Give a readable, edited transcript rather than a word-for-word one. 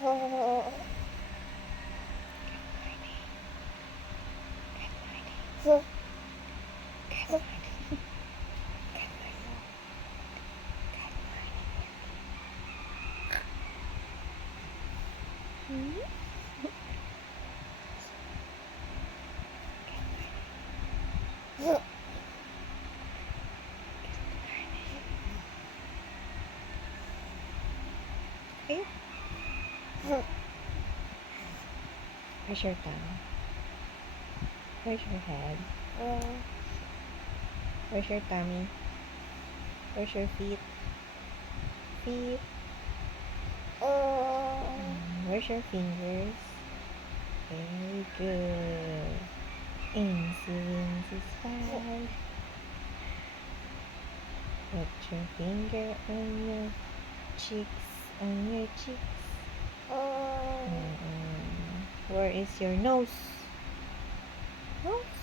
Okay. Where's your tongue? Where's your head? Where's your tummy? Where's your feet? Feet. Where's your fingers? Very good. Incy Wincy smile. Put your finger on your cheeks, on your cheeks. Where is your nose? Nose?